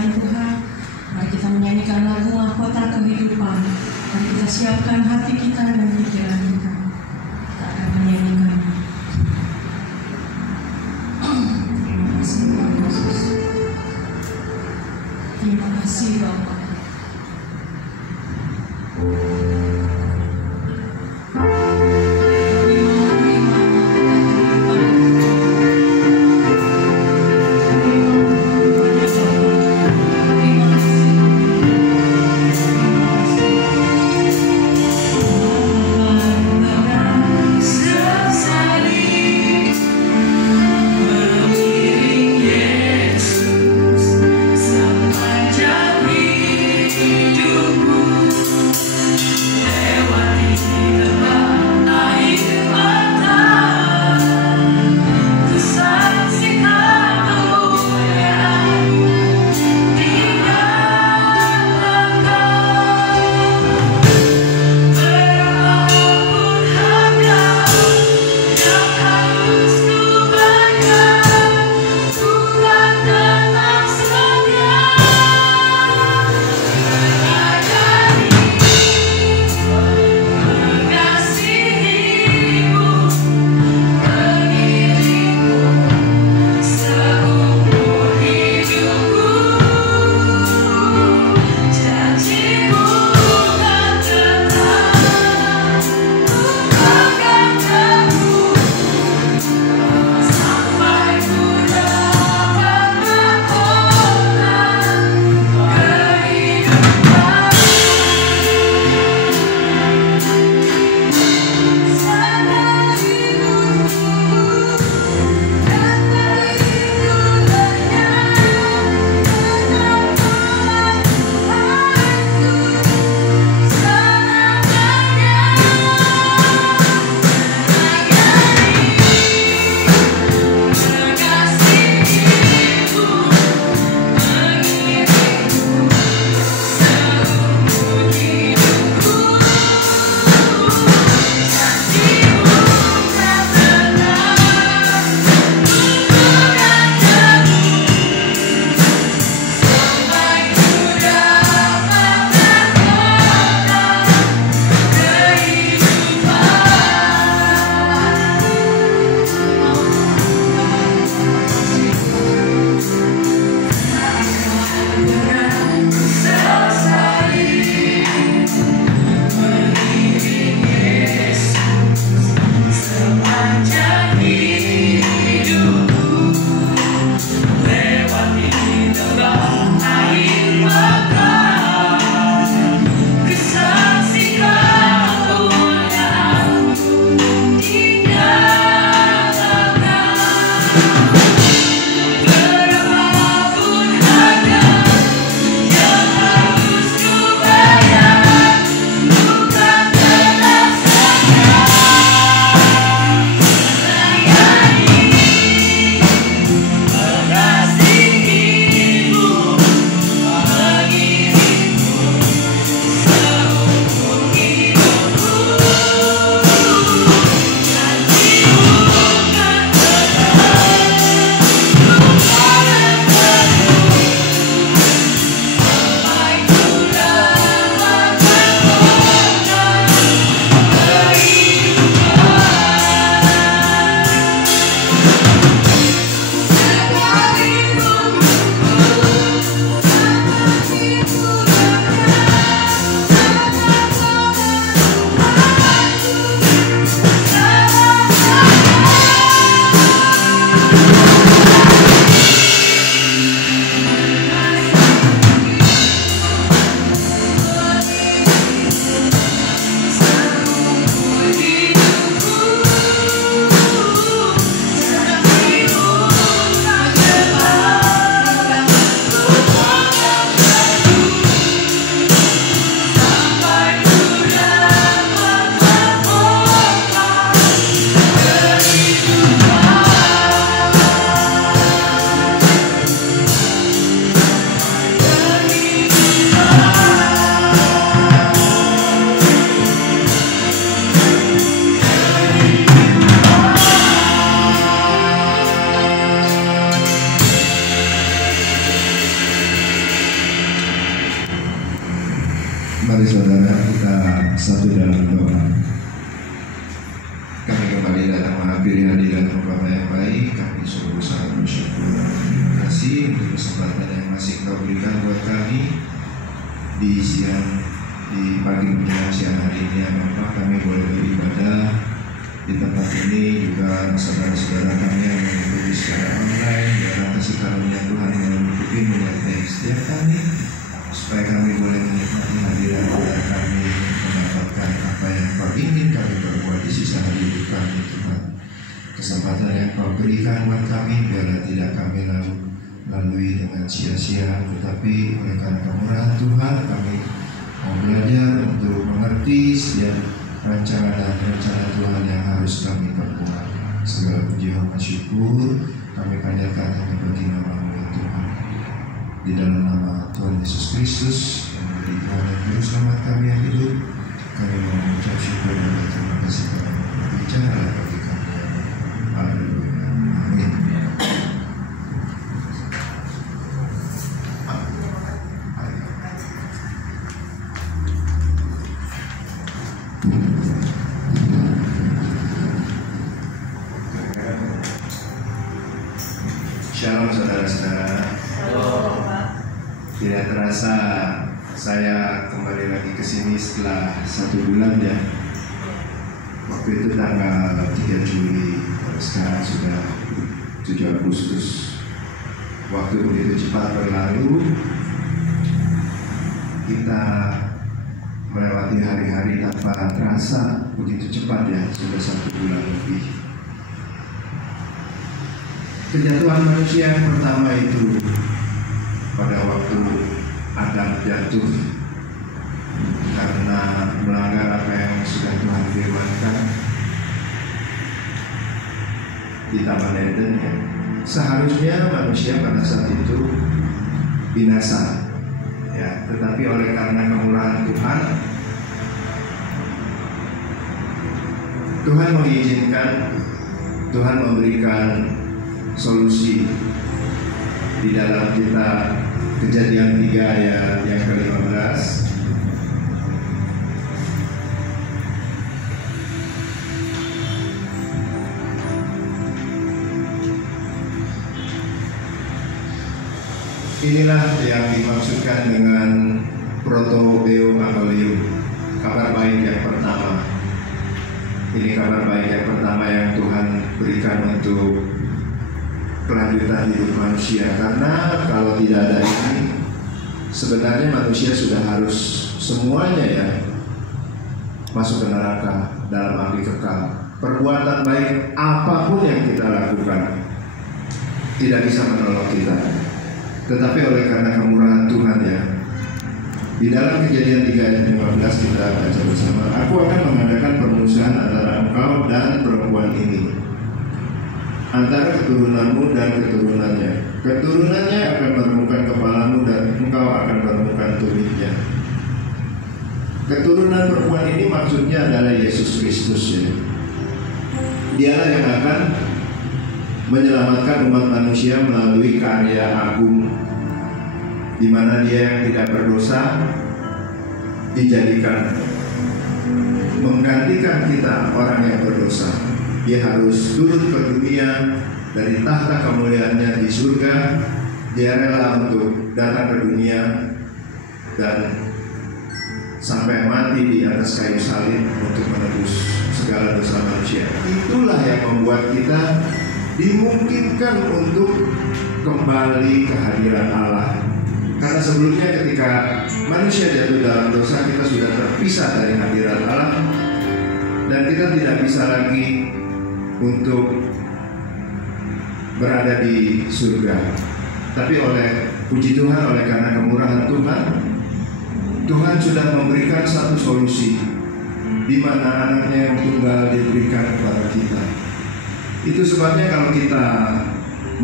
firman Tuhan. Mari kita menyanyikan lagu Mahkota Kehidupan. Mari kita siapkan hati kita dan pikiran kita. Kita akan menyanyikan. Terima kasih Tuhan Yesus. Terima kasih Bapa. Sepanjang hidupku Mari saudara kita satu dalam doa. Kami kembali datang menghampiri hadirat Bapa yang baik. Kami sungguh sangat bersyukur. Terima kasih untuk kesempatan yang masih Kau berikan buat kami di pagi menjelang siang hari ini. Bapak, kami boleh beribadah di tempat ini, juga saudara-saudara kami yang mengikuti secara online. Biarlah kasih karunia Tuhan yang menutupi menyertai setiap kami, supaya kami boleh menikmati hadirat kami, mendapatkan apa yang Kau ingin kami perbuat di sisa hidup kami. Tuhan, kesempatan yang Kau berikan buat kami, biarlah tidak kami lalui dengan sia-sia, tetapi oleh karena kemurahan Tuhan kami mau belajar untuk mengerti setiap rancangan dan rencana Tuhan yang harus kami perbuat. Segala puji hormat syukur kami panjatkan hanya bagi nama-Mu ya Tuhan. Di dalam nama Tuhan Yesus Kristus yang menjadi Tuhan dan Juru Selamat kami yang hidup, kami mau mengucap syukur dan terima kasih kepada berbicara bagi kami. Haleluya. Amin. Shalom saudara-saudara. Tidak terasa saya kembali lagi ke sini setelah 1 bulan ya. Waktu itu tanggal 3 Juli, sekarang sudah 7 Agustus. Waktu begitu cepat berlalu. Kita melewati hari-hari tanpa terasa begitu cepat ya, sudah 1 bulan lebih. Kejatuhan manusia yang pertama itu pada waktu Adam jatuh karena melanggar apa yang sudah Tuhan firmankan di Taman Eden ya. Seharusnya manusia pada saat itu binasa ya, tetapi oleh karena kemurahan Tuhan mengizinkan, Tuhan memberikan solusi di dalam kitab Kejadian 3 ayat yang ke-15. Inilah yang dimaksudkan dengan proto-evangelium, kabar baik yang pertama. Ini kabar baik yang pertama yang Tuhan berikan untuk kelanjutan hidup manusia, karena kalau tidak ada ini sebenarnya manusia sudah harus semuanya ya masuk ke neraka dalam api kekal. Perbuatan baik apapun yang kita lakukan tidak bisa menolong kita, tetapi oleh karena kemurahan Tuhan ya, di dalam Kejadian 3 ayat 15 kita baca bersama, aku akan mengadakan permusuhan antara engkau dan perempuan ini, antara keturunanmu dan keturunannya. Keturunannya akan menemukan kepalamu dan engkau akan menemukan tumitnya. Keturunan perempuan ini maksudnya adalah Yesus Kristus ya. Dialah yang akan menyelamatkan umat manusia melalui karya agung, di mana Dia yang tidak berdosa dijadikan menggantikan kita orang yang berdosa. Dia harus turun ke dunia dari tahta kemuliaannya di surga. Dia rela untuk datang ke dunia dan sampai mati di atas kayu salib untuk menebus segala dosa manusia. Itulah yang membuat kita dimungkinkan untuk kembali ke hadirat Allah. Karena sebelumnya ketika manusia jatuh dalam dosa, kita sudah terpisah dari hadirat Allah dan kita tidak bisa lagi untuk berada di surga. Tapi oleh puji Tuhan, oleh karena kemurahan Tuhan, Tuhan sudah memberikan satu solusi, di mana anaknya yang tunggal diberikan kepada kita. Itu sebabnya kalau kita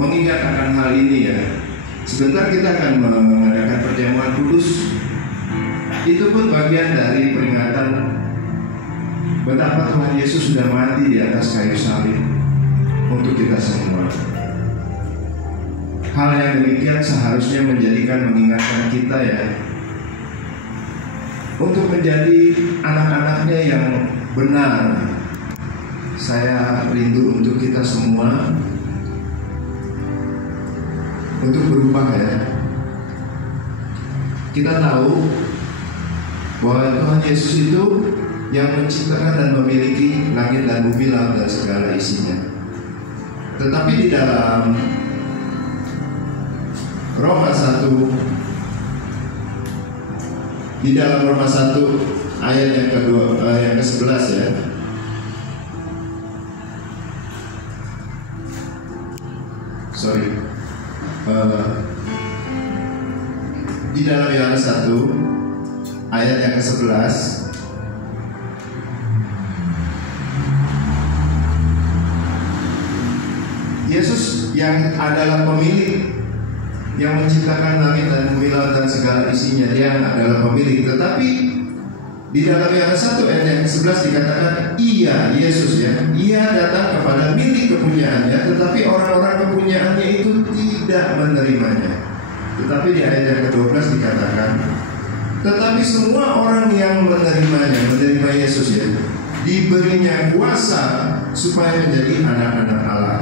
mengingat akan hal ini ya, sebentar kita akan mengadakan perjamuan kudus. Itu pun bagian dari peringatan betapa Tuhan Yesus sudah mati di atas kayu salib untuk kita semua. Hal yang demikian seharusnya menjadikan mengingatkan kita ya, untuk menjadi anak-anaknya yang benar. Saya rindu untuk kita semua untuk berubah ya. Kita tahu bahwa Tuhan Yesus itu yang menciptakan dan memiliki langit dan bumi, laut dan segala isinya. Tetapi di dalam Roma 1, di dalam Roma 1 ayat yang ke-11 ya. Di dalam Yohanes 1 ayat yang ke-11, Yesus yang adalah pemilik, yang menciptakan langit dan bumi, laut dan segala isinya, dia adalah pemilik. Tetapi di dalam Yohanes 1 ayat yang ke-11 dikatakan ia, Yesus ya, ia datang kepada milik kepunyaannya, tetapi orang-orang kepunyaannya itu tidak menerimanya. Tetapi di ayat yang ke-12 dikatakan, tetapi semua orang yang menerimanya, menerima Yesus ya, diberinya kuasa supaya menjadi anak-anak Allah,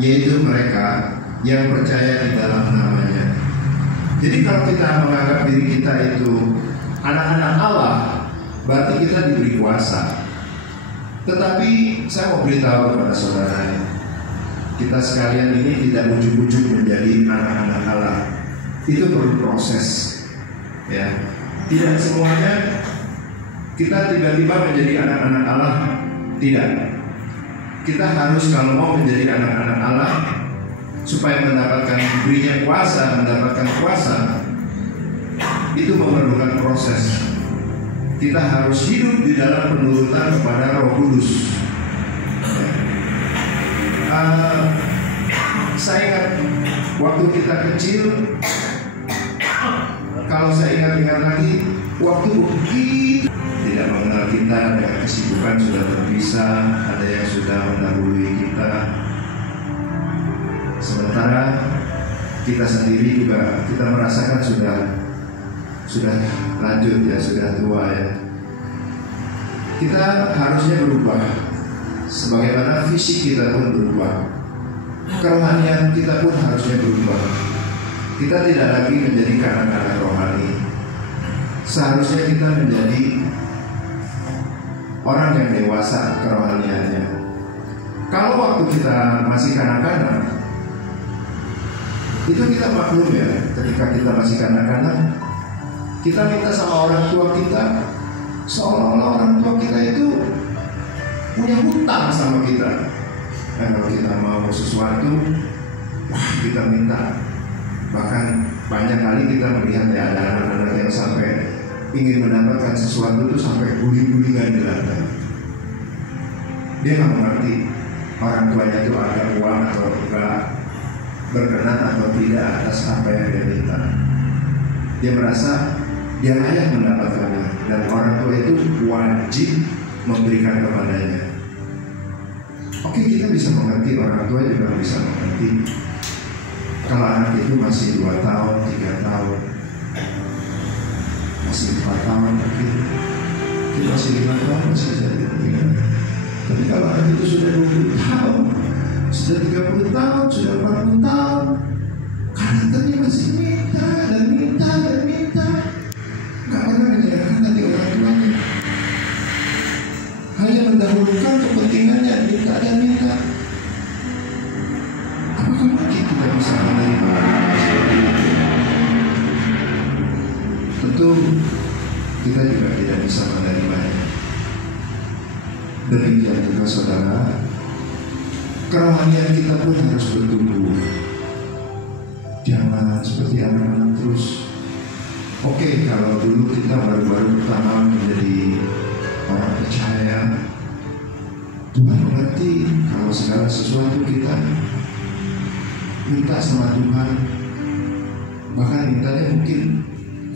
yaitu mereka yang percaya di dalam namanya. Jadi kalau kita menganggap diri kita itu anak-anak Allah, berarti kita diberi kuasa. Tetapi saya mau beritahu kepada saudara, kita sekalian ini tidak ujuk-ujuk menjadi anak-anak Allah. Itu perlu proses, ya. Tidak semuanya kita tiba-tiba menjadi anak-anak Allah. Tidak. Kita harus, kalau mau menjadi anak-anak Allah, supaya mendapatkan diberinya kuasa, mendapatkan kuasa, itu memerlukan proses. Kita harus hidup di dalam penurutan kepada Roh Kudus. Saya ingat waktu kita kecil, kalau saya ingat-ingat lagi, waktu begitu tidak mengenal kita, dengan kesibukan sudah berpisah, ada yang sudah mendahului kita. Sementara kita sendiri juga kita merasakan sudah lanjut ya, sudah tua ya. Kita harusnya berubah, sebagaimana fisik kita pun berubah, kerohanian kita pun harusnya berubah. Kita tidak lagi menjadi anak-anak rohani. Seharusnya kita menjadi orang yang dewasa kerohaniannya. Kalau waktu kita masih kanak-kanak, itu kita maklum ya, ketika kita masih kanak-kanak, kita minta sama orang tua kita, seolah-olah orang tua kita itu punya hutang sama kita. Kalau kita mau sesuatu, wah kita minta. Bahkan banyak kali kita melihat ya, ada anak-anak yang sampai ingin mendapatkan sesuatu itu sampai guling-gulingan di lantai. Dia nggak mengerti orang tuanya itu ada uang atau enggak, berkenan atau tidak atas apa yang dia minta. Dia merasa dia layak mendapatkannya, dan orang tua itu wajib memberikan kepadanya. Oke, kita bisa mengerti, orang tua juga bisa mengerti. Kalau anak itu masih 2 tahun, 3 tahun, masih 4 tahun mungkin, kita masih 5 tahun masih jadi tinggal. Tapi kalau anak itu sudah 20 tahun, sudah 30 tahun, sudah 40 tahun, karakternya masih minta dan minta dan minta, nggak pernah menyerahkan hati orang tuanya, hanya mendahulukan kepentingannya, minta dan minta. Apakah mungkin kita bisa menerima seperti itu? Tentu kita juga tidak bisa menerimanya. Demikian juga saudara, kerohanian kita pun harus bertumbuh. Jangan seperti anak-anak terus. Oke, kalau dulu kita baru-baru pertama menjadi orang percaya, Tuhan mengerti kalau segala sesuatu kita minta sama Tuhan, bahkan mintanya mungkin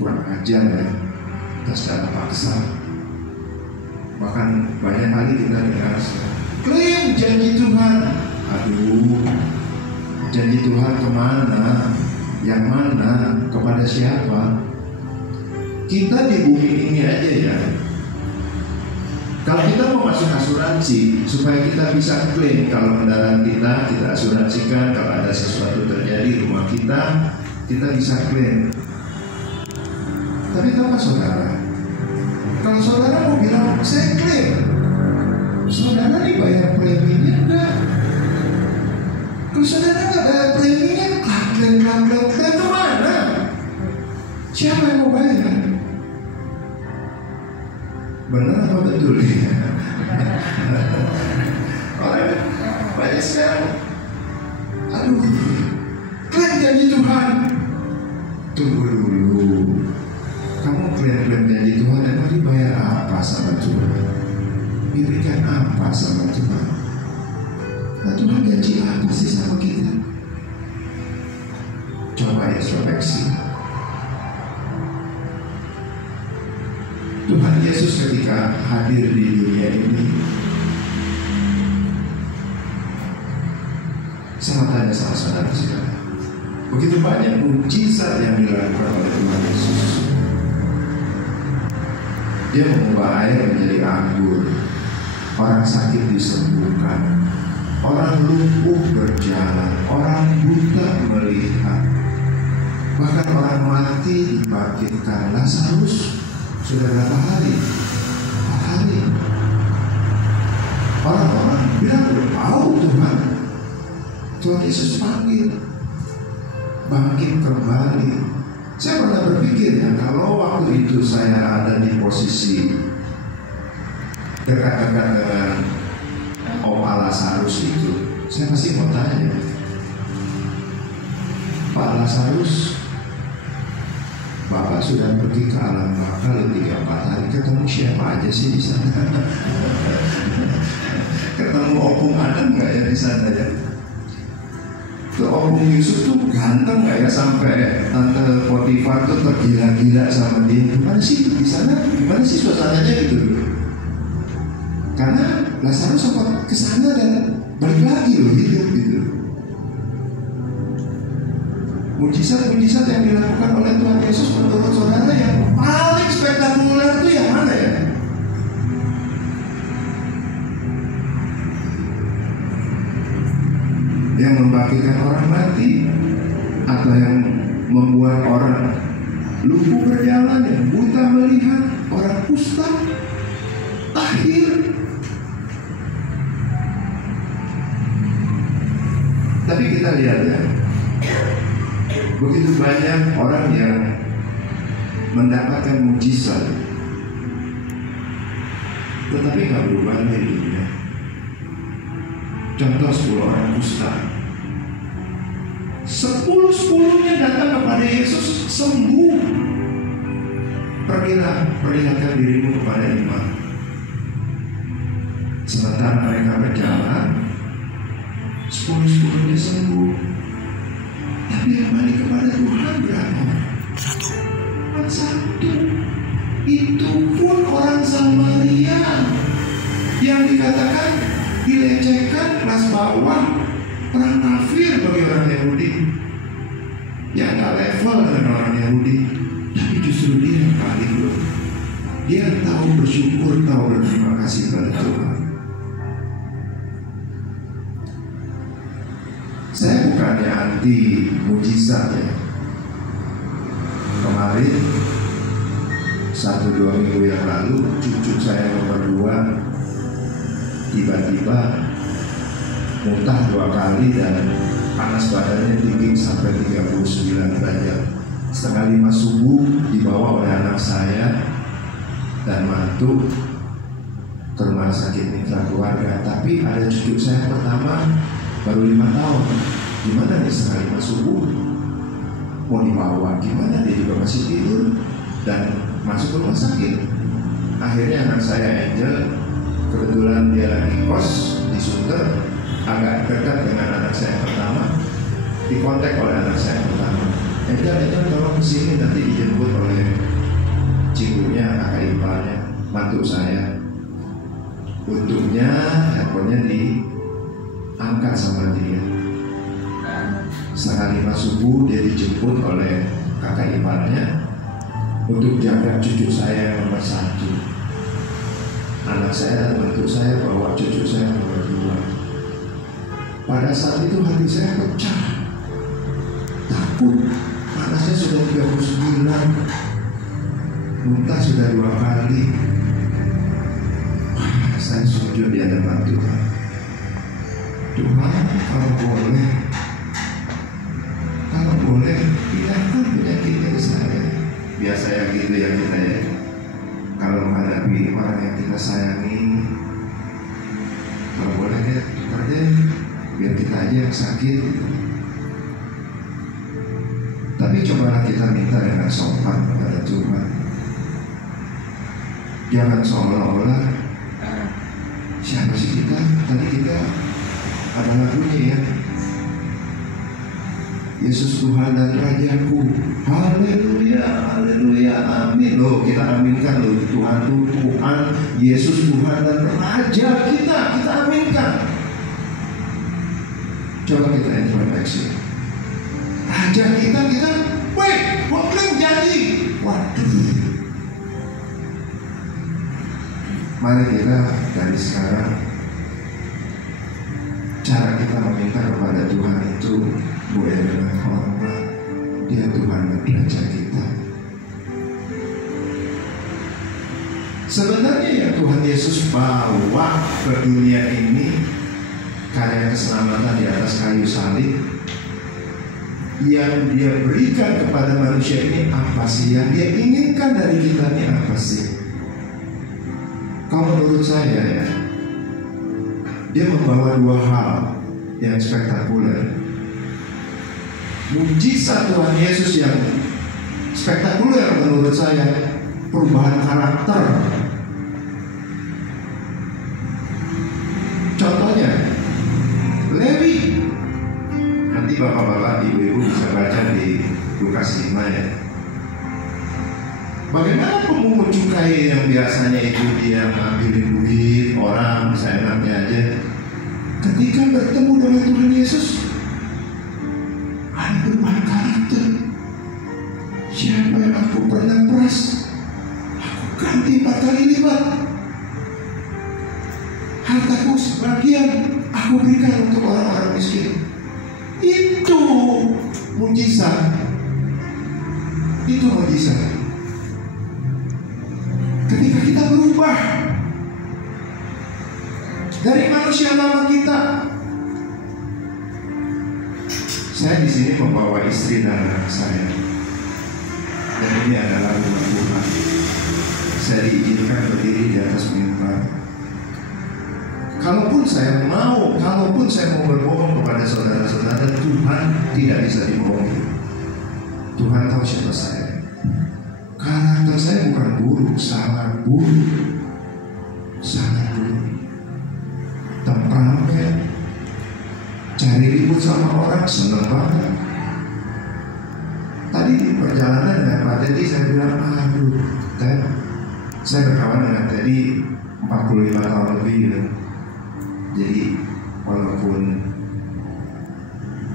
kurang ajar ya, kita secara paksa. Bahkan banyak kali kita dengar klaim janji Tuhan. Aduh, janji Tuhan kemana? Yang mana? Kepada siapa? kita di bumi ini aja ya. Kalau kita mau masuk asuransi supaya kita bisa klaim kalau kendaraan kita asuransikan, kalau ada sesuatu terjadi di rumah kita bisa klaim. Tapi apa saudara? Kalau saudara mau bilang saya klaim, saudara dibayar preminya enggak? Kalau saudara nggak bayar preminya, klaim kemana? Siapa yang mau bayar? Benar apa betul ya? Orang banyak sekarang, aduh, klaim janji Tuhan. Tunggu dulu, kamu klaim janji Tuhan, emang dibayar apa sama Tuhan? Diberikan apa sama Tuhan? Nah, Tuhan janji apa sih sama kita? Coba introspeksi. Tuhan Yesus ketika hadir di dunia ini, sama tanya sama saudara-saudara, begitu banyak mukjizat yang dilakukan oleh Tuhan Yesus. Dia mengubah air menjadi anggur, orang sakit disembuhkan, orang lumpuh berjalan, orang buta melihat, bahkan orang mati dibangkitkan. Lazarus sudah berapa hari? 4 hari. Orang-orang bilang belum tahu Tuhan. Tuhan Yesus panggil, bangkit kembali. Saya pernah berpikir ya, kalau waktu itu saya ada di posisi dekat-dekat dengan Om Lazarus itu, saya pasti mau tanya, Pak Lazarus, Bapak sudah pergi ke alam baka 3-4 hari, ketemu siapa aja sih di sana? Ketemu Opung Adam nggak ya di sana ya? Tuh Opung Yusuf tuh ganteng nggak ya, sampai Tante Potifar tuh tergila-gila sama dia. Gimana sih di sana? Gimana sih suasananya gitu? Karena Lazarus sempat ke sana dan balik lagi loh, hidup gitu. Mujizat-mujizat yang dilakukan oleh Tuhan Yesus menurut saudara yang paling spektakuler itu yang mana ya? Yang membangkitkan orang mati, atau yang membuat orang lumpuh berjalan, yang buta melihat, orang kusta akhir. Tapi kita lihat ya, begitu banyak orang yang mendapatkan mujizat, tetapi nggak berubah hidupnya. Contoh 10 orang kusta, 10-10-nya datang kepada Yesus sembuh. Pergilah, perlihatkan dirimu kepada imam. Sementara mereka berjalan, 10-10-nya sembuh. Tapi yang balik kepada Tuhan berapa? 1. Itu pun orang Samaria yang dikatakan dilecehkan, kelas bawah, orang kafir bagi orang Yahudi, yang gak level dengan orang Yahudi. Tapi justru dia yang paling loh. Dia tahu bersyukur, tahu berterima kasih kepada Tuhan. Saya bukannya anti mujizat ya. Kemarin 1-2 minggu yang lalu, cucu saya nomor 2 tiba-tiba muntah 2 kali dan panas badannya tinggi sampai 39 derajat. Setengah 5 subuh dibawa oleh anak saya dan mantu ke rumah sakit mitra keluarga. Tapi ada cucu saya pertama baru 5 tahun. Gimana nih setengah 5 subuh mau dibawa? Gimana, dia juga masih tidur dan masuk ke rumah sakit. Akhirnya anak saya Angel, kebetulan dia lagi kos di Sunter, agak dekat dengan anak saya yang pertama, dikontak oleh anak saya yang pertama. Angel tolong kesini, nanti dijemput oleh cikunya, kakak iparnya, mantu saya. Untungnya handphonenya diangkat sama dia. Setengah 5 subuh dia dijemput oleh kakak iparnya. untuk jaga cucu saya yang nomor 1. Anak saya dan menantu saya bawa cucu saya nomor 2. Pada saat itu hati saya pecah, takut. Panasnya sudah 39, muntah sudah 2 kali. Saya sujud di hadapan Tuhan. Tuhan, kalau boleh, hilangkan penyakit dari saya. Biasa ya gitu ya kita ya. Kalau menghadapi orang yang kita sayangi, kalau boleh ya tukar deh, biar kita aja yang sakit. Tapi cobalah kita minta dengan sopan kepada Tuhan. Jangan seolah-olah siapa sih kita? Tadi kita ada lagunya ya. Yesus Tuhan dan Rajaku. Haleluya, haleluya, amin. Loh, kita aminkan loh. Tuhan itu Tuhan, Yesus Tuhan dan Raja kita aminkan. Coba kita introspeksi. Raja kita, baik, boleh jadi. Waduh. Mari kita dari sekarang, cara kita meminta kepada Tuhan itu boleh dengan hormat. Dia Tuhan dan Raja kita. Sebenarnya yang Tuhan Yesus bawa ke dunia ini, karya keselamatan di atas kayu salib, yang dia berikan kepada manusia ini apa sih? Yang dia inginkan dari kita ini apa sih? Kalau menurut saya ya, dia membawa 2 hal yang spektakuler. Mujizat Tuhan Yesus yang spektakuler menurut saya, perubahan karakter. Contohnya, Lewi. Nanti bapak-bapak, ibu-ibu bisa baca di Lukas 5 ya. Bagaimana pemungut cukai yang biasanya itu dia ngambilin duit orang seenaknya aja, ketika bertemu dengan Tuhan Yesus, ada perubahan karakter. Siapa yang aku pernah peras, aku ganti 4 kali lipat. Hartaku sebagian aku berikan untuk orang-orang miskin. Itu mujizat. Itu mujizat. Ketika kita berubah dari manusia lama kita. Saya di sini membawa istri dan anak saya, dan ini adalah rumah Tuhan. Saya diizinkan berdiri di atas mimbar. Kalaupun saya mau berbohong kepada saudara-saudara, Tuhan tidak bisa dibohongi. Tuhan tahu siapa saya. Karakter saya bukan buruk, sangat buruk, sangat buruk. Temperamen, cari ribut sama orang, seneng banget. Tadi di perjalanan dengan Pak Teddy saya bilang, aduh, Ted, saya berkawan dengan Teddy 45 tahun lebih gitu. Jadi walaupun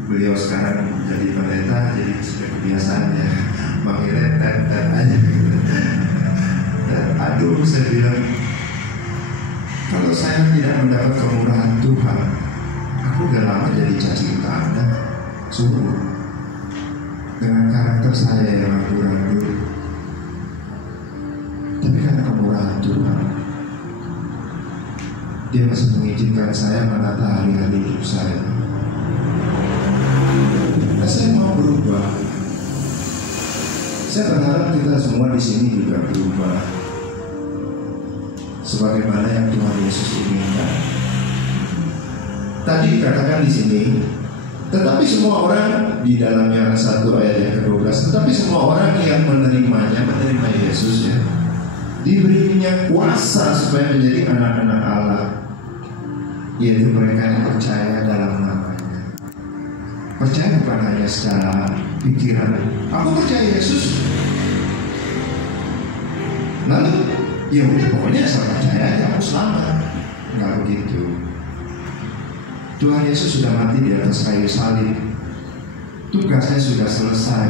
beliau sekarang jadi pendeta, jadi sudah kebiasaan ya manggilnya Ted aja gitu. Dan aduh, saya bilang, kalau saya tidak mendapat kemurahan Tuhan, aku udah lama jadi cacing tanah. Sungguh, dengan karakter saya yang ragu-ragu, tapi karena kemurahan Tuhan, Dia masih mengizinkan saya menata hari-hari hidup saya. Nah, saya mau berubah. Saya berharap kita semua di sini juga berubah, sebagaimana yang Tuhan Yesus inginkan. Tadi dikatakan di sini, tetapi semua orang, di dalam Yohanes 1 ayat yang ke-12, tetapi semua orang yang menerimanya, menerima Yesus ya, diberinya kuasa supaya menjadi anak-anak Allah, yaitu mereka yang percaya dalam namanya. Percaya bukan hanya secara pikiran, aku percaya Yesus, lalu ya udah pokoknya asal percaya aja aku selamat. Enggak begitu. Tuhan Yesus sudah mati di atas kayu salib, tugasnya sudah selesai.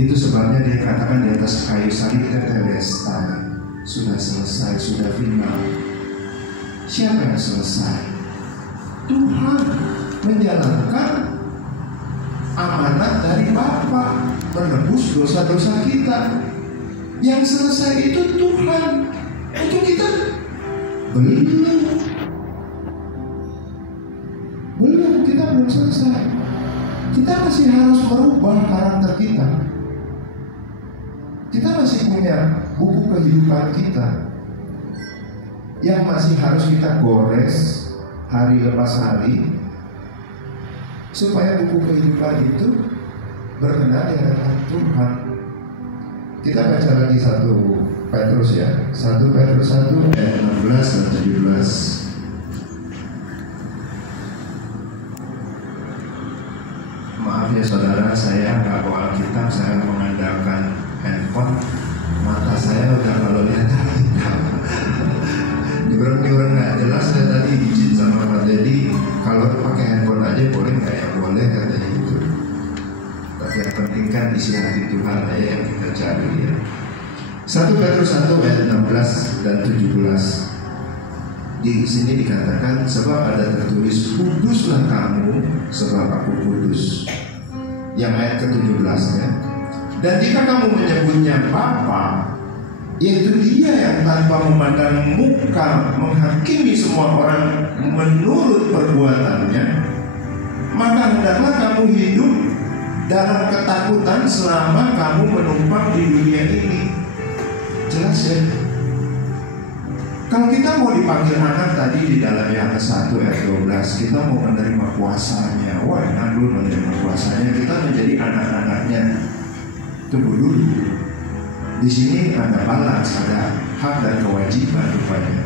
Itu sebabnya dia katakan di atas kayu salib tetelestai, sudah selesai, sudah final. Siapa yang selesai? Tuhan menjalankan amanat dari Bapa, menebus dosa-dosa kita. Yang selesai itu Tuhan. Untuk kita belum, kita belum selesai. Kita masih harus merubah karakter kita. Kita masih punya buku kehidupan kita yang masih harus kita gores hari lepas hari, supaya buku kehidupan itu berkenan di hadapan Tuhan. Kita baca lagi 1 Petrus ya, 1 Petrus 1 ayat 16 dan 17. Maaf ya saudara, saya nggak bawa Alkitab, saya mengandalkan handphone. Mata saya udah kalau lihat diurang-urang nggak jelas. Saya tadi izin sama Pak Dedi, kalau pakai handphone aja boleh nggak ya? Boleh katanya itu. Tapi yang penting kan isi hati Tuhan aja yang kita cari ya. 1 Petrus 1 ayat 16 dan 17. Di sini dikatakan, sebab ada tertulis, kuduslah kamu sebab aku kudus. Yang ayat ke-17 ya. Dan jika kamu menyebutnya Bapa, yaitu Dia yang tanpa memandang muka menghakimi semua orang menurut perbuatannya, maka hendaklah kamu hidup dalam ketakutan selama kamu menumpang di dunia ini. Jelas ya? Kalau kita mau dipanggil anak tadi di dalam Yohanes 1 ayat 12, kita mau menerima kuasanya. Wah, enak dulu menerima kuasanya. Kita menjadi anak-anaknya. Tunggu dulu. Di sini ada balance, ada hak dan kewajiban rupanya.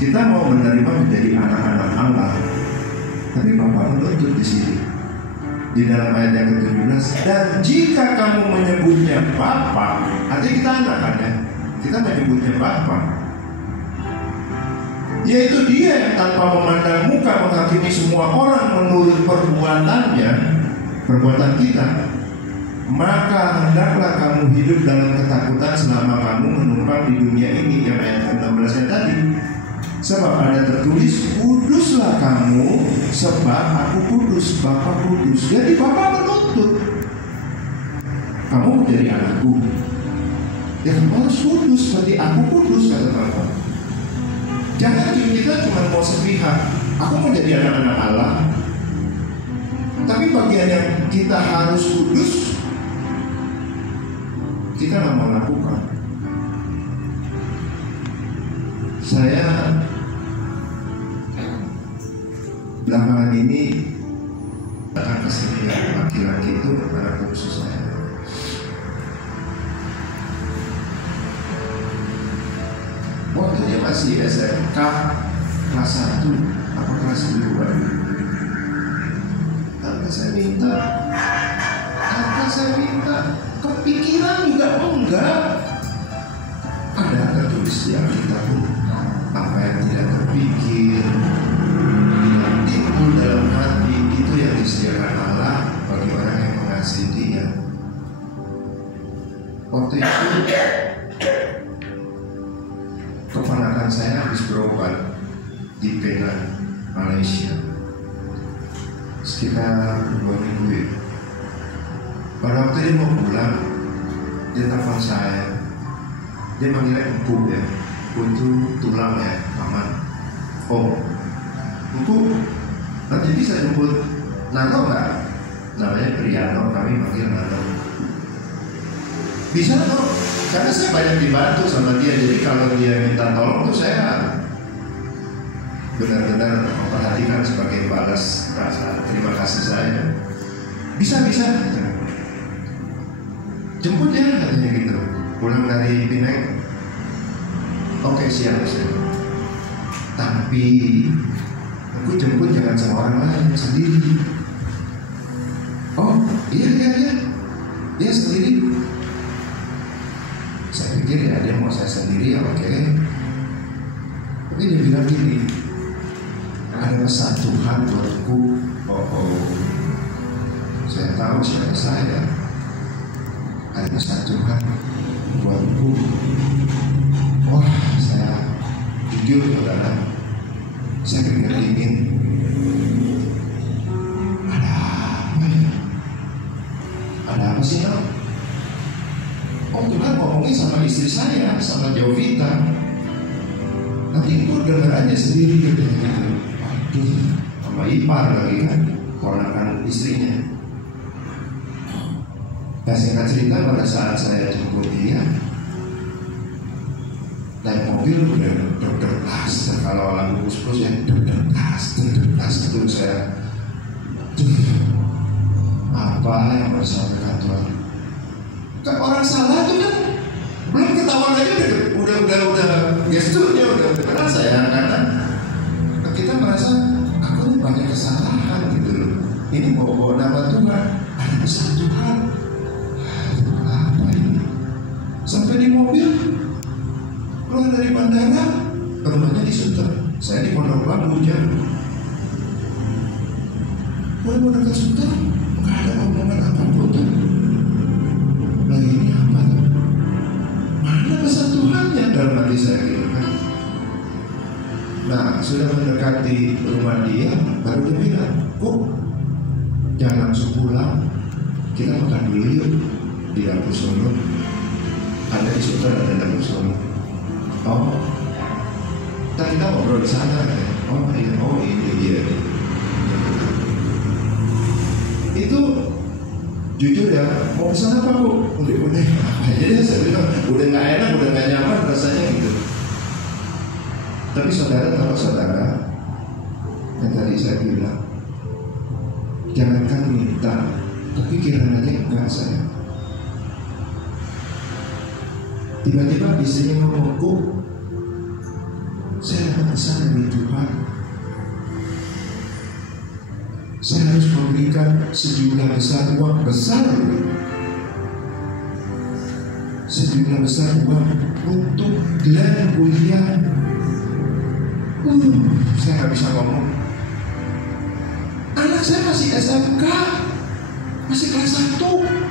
Kita mau menerima menjadi anak-anak Allah, tapi Bapak menuntut di sini. Di dalam ayat yang ke-17, dan jika kamu menyebutnya Bapa, artinya kita anak kan ya, kita menyebutnya Bapa, yaitu Dia yang tanpa memandang muka menghakimi semua orang menurut perbuatannya, perbuatan kita, maka hendaklah kamu hidup dalam ketakutan selama kamu menumpang di dunia ini. Yang ayat 16 tadi, sebab ada tertulis, kuduslah kamu sebab aku kudus, Bapa kudus. Jadi Bapa menuntut kamu menjadi anakku, ya kamu harus kudus seperti aku kudus, kata Bapa. Jangan kita cuma mau sepihak, aku mau jadi anak-anak Allah, tapi bagian yang kita harus kudus kita nggak mau lakukan. Saya belakangan ini datang ke sini laki-laki itu anak khusus saya. Waktu dia masih SMK kelas 1 apa kelas 2, tanpa saya minta, kepikiran juga enggak. Ada tertulis di Alkitab, apa yang tidak terpikir, tidak timbul dalam hati, itu yang disediakan Allah bagi orang yang mengasihi Dia. Waktu itu keponakan saya habis berobat di Penang, Malaysia, sekitar 2 minggu ya. Pada waktu dia mau pulang, dia telepon saya. Dia manggilnya empuk ya, untuk tulang ya, aman. Oh, empuk, nanti bisa jemput Nano nggak? Namanya Priano, kami manggil Nano. Bisa kok, karena saya banyak dibantu sama dia. Jadi kalau dia minta tolong tuh saya benar-benar memperhatikan sebagai balas rasa terima kasih saya. Bisa. Jemput ya katanya gitu. Pulang dari Penang. Oke, siap. Tapi aku jemput jangan sama orang lain, sendiri. Oh iya sendiri. Saya pikir ya dia mau saya sendiri ya oke. Tapi dia bilang gini, ada pesan Tuhan buatku. Oh, saya tahu siapa saya. ada pesan Tuhan buatku. Wah, saya jujur saudara, saya keringat dingin. Ada apa ya? Ada apa sih, no? Oh, Tuhan ngomongin sama istri saya, sama Jovita. Nanti aku dengar aja sendiri katanya. Waduh, sama ipar lagi kan, ponakan istrinya. Nah, singkat cerita, pada saat saya jemput dia, naik mobil udah deg-degas. Kalau lagu kus-kus ya deg-degas itu saya, apa yang harus saya kantor? Kan orang salah tuh kan belum ketahuan aja udah gesturnya udah kenal saya, karena kita merasa aku banyak kesalahan gitu loh. Ini bawa nama Tuhan, ada pesan Tuhan. Apa ini? Sampai di mobil, keluar dari bandara, rumahnya di Sunter. Saya di Pondok Labu jauh. Mau dekat Sunter, nggak ada omongan apapun tuh. Nah ini apa tuh? Mana pesan Tuhannya dalam hati saya gitu kan? Nah, sudah mendekati rumah dia, baru dia bilang, jangan langsung pulang, kita makan dulu yuk di dapur Solo. Ada di Sunter, ada dapur Solo. Oh, kita ngobrol di sana ya. Oh iya, oh ini dia. Itu jujur ya, mau pesan apa Bu? Udah. Jadi saya bilang, udah nggak enak, udah nggak nyaman rasanya gitu. Tapi kalau saudara yang tadi saya bilang, jangankan minta, tapi kiranya enggak saya. Tiba-tiba istrinya ngomongku, saya dapat pesan dari Tuhan. Saya harus memberikan sejumlah besar uang besar, sejumlah besar uang untuk Glenn kuliah. Saya nggak bisa ngomong. Anak saya masih SMK, masih kelas 1.